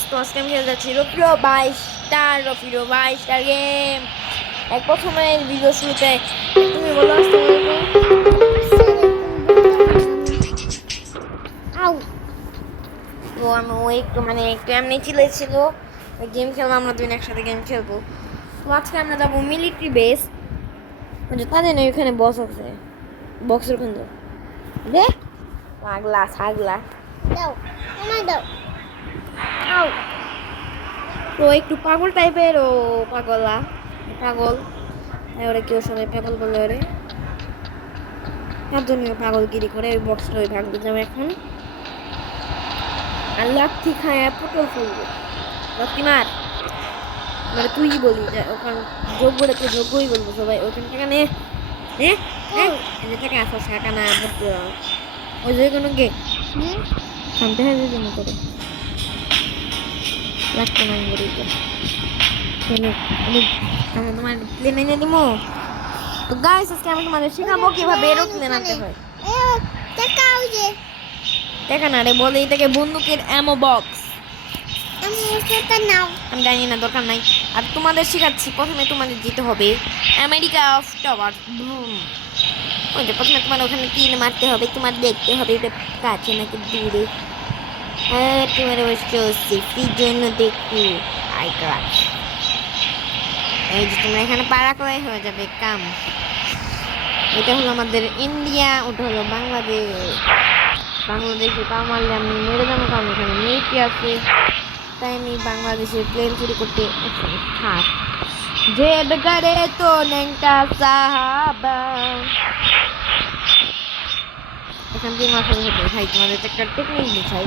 Guys, তো আজকে আমি খেলতে যাচ্ছি রফিরো 22 স্টার গেম। এক প্রথমে ভিডিও শুরুতে তুমি বলো আসসালামু আলাইকুম। তো আমি ওই একটু একটু এমনি চিলেছিল গেম খেলবো, আমরা দুজন একসাথে গেম খেলবো। তো আজকে আমরা যাবো মিলিটারি বেস, তাদের না ওইখানে বস আছে, বক্সের ওখানে দে ছাগলা ছাগলা দাও আমায় দাও। তো একটু পাগল টাইপের, ও পাগল তাই ওরা কেউ সবাই পাগল বলে, ওরে তার জন্য পাগলগিরি করে ওই বক্সটা ওই ভাগ দিতে যাবে এখন। আর লাঠি খায় পটল ফুলবো রক্তিমার, তুই বলি ওখান যোগ্যটা তুই যোগ্যই বলবো সবাই ওখান থেকে নে থেকে আসো শাখা না ওই যে কোনো গে থামতে হয় জন্য করে লাগতো না তোমার প্লেন এনে দিব। তো গাইস, আজকে আমি তোমাদের শেখাবো কিভাবে এরোপ্লেন আনতে হয়। দেখা না রে, বলে এটাকে বন্দুকের অ্যামো বক্স। আমি জানি না, দরকার নাই। আর তোমাদের শেখাচ্ছি, প্রথমে তোমাদের যেতে হবে আমেরিকা অফ টাওয়ার। ওই যে প্রথমে তোমার ওখানে তীর মারতে হবে, তোমার দেখতে হবে এটা কাছে নাকি দূরে। হ্যাঁ, তোমার অবশ্য সেফটির জন্য দেখি আই ক্লাস। এই যে তোমরা এখানে পাড়া করে হয়ে যাবে কাম। এটা হলো আমাদের ইন্ডিয়া, ওটা হলো বাংলাদেশে পা মারলে আমি মেরে যাবো, কারণ এখানে নেটই আছে। তাই আমি বাংলাদেশের প্লেন চুরি করতে থাক যে বেগারে তো নেংটা সাহাবা। এখান থেকে মাথা ধরতে ভাই, তোমাদের একটা টেকনিক দেখাই।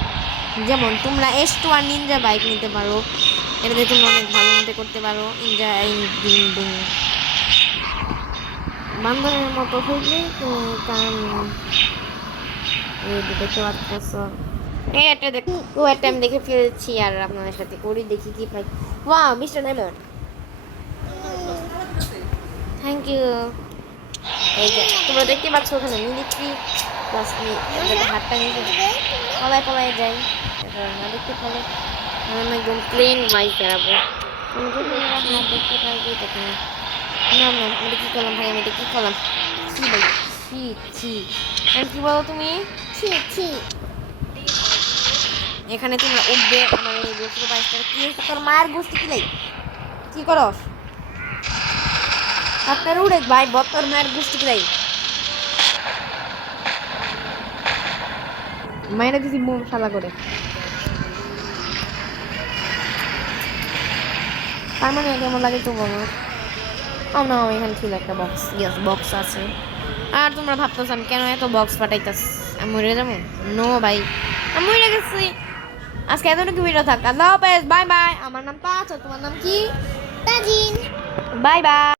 যেমন তোমরা S2 নিনজা বাইক নিতে পারো, এটাতে তোমরা অনেক ভালো মতো করতে পারো। বান্ধবের মতো হইলে কারণ দেখতে পাচ্ছ এটা দেখো, এটা আমি দেখে ফেলছি আর আপনাদের সাথে করি, দেখি কি পাই। Wow, mister diamond, thank you. এই যে তোমরা দেখতে পাচ্ছ ওখানে মিলিটারি প্লাস হাতটা নিয়ে পলায় যাই, না দেখতে পারে আমি একদম প্লেন মাইক বেড়াবো। হাত দেখতে পারবে তখন না না, আমি কি করলাম ভাই, আমি এটা কি করলাম? ছি ভাই, ছি আর কি বলো তুমি? ছি এখানে তোমরা উঠবে আমার এই গোস্ত বাইসটা। কি তোর মায়ের গোস্ত কি লাই, কি করস? আপনার উড়ে ভাই, বত্তর মায়ের গোস্ত কি লাই মায়েরা দিদি মোম শালা করে। তার মানে কেমন লাগে তো বলো না। এখানে ছিল একটা বক্স, ইয়েস বক্স আছে। আর তোমরা ভাবতেছ আমি কেন এত বক্স পাঠাইতাস, আমি মরে যাবো? নো ভাই, আমি মরে গেছি। আজকে এতটুকু ভিডিও থাক, আল্লাহ হাফেজ, বাই বাই। আমার নাম পাঁচ, তোমার নাম কি? তাজিন। Bye by.